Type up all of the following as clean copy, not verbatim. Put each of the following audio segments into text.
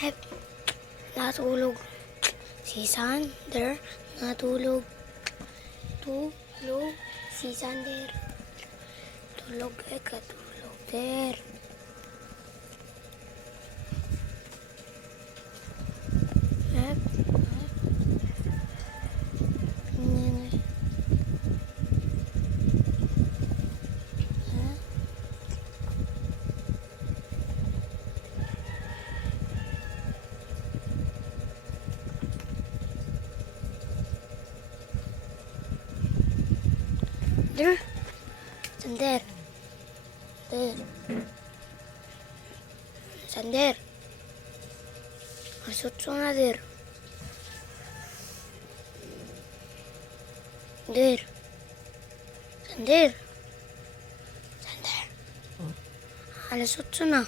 Hep, natulog. Si Sander, natulog. Tulog. Si Sander. Tulog, katulog der. Hep, Der. Sander. Der. Sander. Masuk sana der. Der. Sander. Sander. Alas 8 na.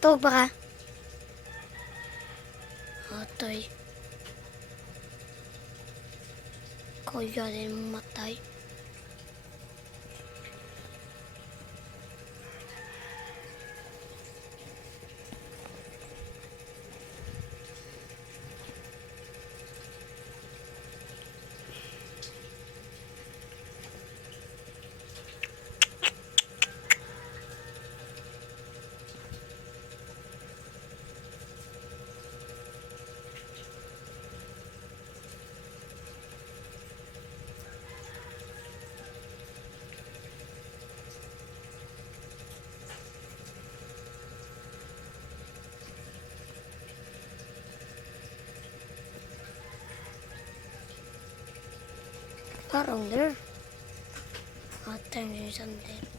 Tawag ba ka? Atay. Kaya din matay. Parang there. Atay ni Sander.